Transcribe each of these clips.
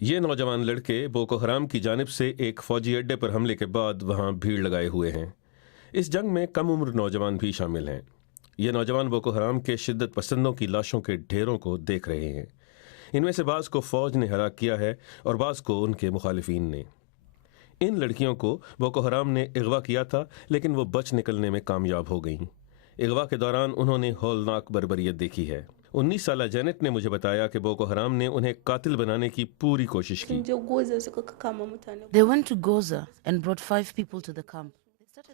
یہ نوجوان لڑکے بوکو حرام کی جانب سے ایک فوجی اڈے پر حملے کے بعد وہاں بھیڑ لگائے ہوئے ہیں۔ اس جنگ میں کم عمر نوجوان بھی شامل ہیں۔ یہ نوجوان بوکو حرام کے شدت پسندوں کی لاشوں کے ڈھیروں کو دیکھ رہے ہیں۔ ان میں سے بعض کو فوج نے ہلاک کیا ہے اور بعض کو ان کے مخالفین نے۔ ان لڑکیوں کو بوکو حرام نے اغوا کیا تھا، لیکن وہ بچ نکلنے میں کامیاب ہو گئیں۔ اغوا کے دوران انہوں نے ہولناک بربریت دیکھی ہے۔ 19 سالہ جینٹ نے مجھے بتایا کہ بوکو حرام نے انہیں قاتل بنانے کی پوری کوشش کی۔ They went to Goza and brought 5 people to the camp.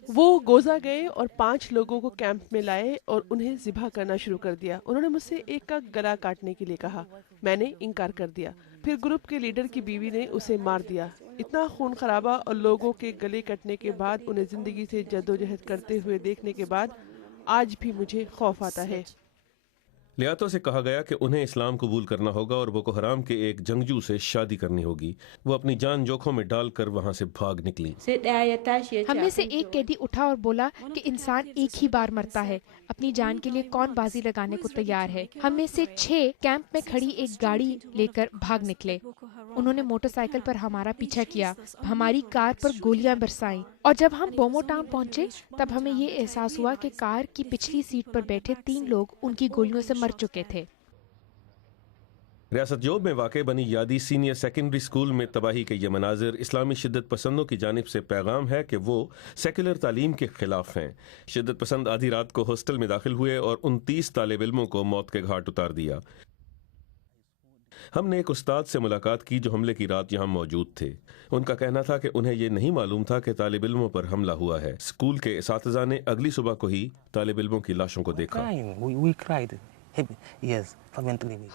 وہ گوزا گئے اور 5 لوگوں کو کیمپ میں لائے اور انہیں ذبح کرنا شروع کر دیا۔ انہوں نے مجھ سے ایک کا گلا کاٹنے کے لیے کہا، میں نے انکار کر دیا۔ پھر گروپ کے لیڈر کی بیوی نے اسے مار دیا۔ اتنا خون خرابہ اور لوگوں کے گلے کٹنے کے بعد انہیں زندگی سے جدوجہد کرتے ہوئے دیکھنے کے بعد آج بھی مجھے خوف آتا ہے۔ لیاتو سے کہا گیا کہ انہیں اسلام قبول کرنا ہوگا اور بوکو حرام کے ایک جنگجو سے شادی کرنی ہوگی۔ وہ اپنی جان جوکھوں میں ڈال کر وہاں سے بھاگ نکلی۔ ہم میں سے ایک قیدی اٹھا اور بولا کہ انسان ایک ہی بار مرتا ہے، اپنی جان کے لیے کون بازی لگانے کو تیار ہے۔ ہم میں سے 6 کیمپ میں کھڑی ایک گاڑی لے کر بھاگ نکلے۔ انہوں نے موٹر سائیکل پر ہمارا پیچھا کیا، ہماری کار پر گولیاں برسائیں، اور جب ہم بومو ٹاؤن پہنچے تب ہمیں یہ احساس ہوا کہ کار کی پچھلی سیٹ پر بیٹھے 3 لوگ ان کی گولیوں سے مر چکے تھے۔ ریاست جوب میں واقع بنی یادی سینئر سیکنڈری اسکول میں تباہی کے یہ مناظر اسلامی شدت پسندوں کی جانب سے پیغام ہے کہ وہ سیکولر تعلیم کے خلاف ہیں۔ شدت پسند آدھی رات کو ہاسٹل میں داخل ہوئے اور 29 طالب علموں کو موت کے گھاٹ اتار دیا۔ ہم نے ایک استاد سے ملاقات کی جو حملے کی رات یہاں موجود تھے۔ ان کا کہنا تھا کہ انہیں یہ نہیں معلوم تھا کہ طالب علموں پر حملہ ہوا ہے۔ اسکول کے اساتذہ نے اگلی صبح کو ہی طالب علموں کی لاشوں کو دیکھا۔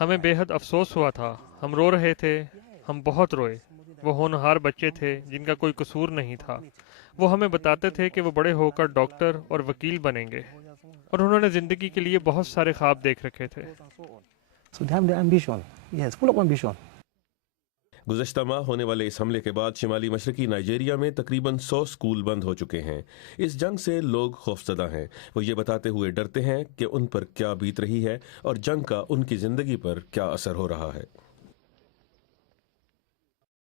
ہمیں بے حد افسوس ہوا تھا، ہم رو رہے تھے، ہم بہت روئے۔ وہ ہونہار بچے تھے جن کا کوئی قصور نہیں تھا۔ وہ ہمیں بتاتے تھے کہ وہ بڑے ہو کر ڈاکٹر اور وکیل بنیں گے، اور انہوں نے زندگی کے لیے بہت سارے خواب دیکھ رکھے تھے۔ گزشتہ ماہ ہونے والے اس حملے کے بعد شمالی مشرقی نائجیریا میں تقریباً 100 اسکول بند ہو چکے ہیں۔ اس جنگ سے لوگ خوفزدہ ہیں۔ وہ یہ بتاتے ہوئے ڈرتے ہیں کہ ان پر کیا بیت رہی ہے اور جنگ کا ان کی زندگی پر کیا اثر ہو رہا ہے۔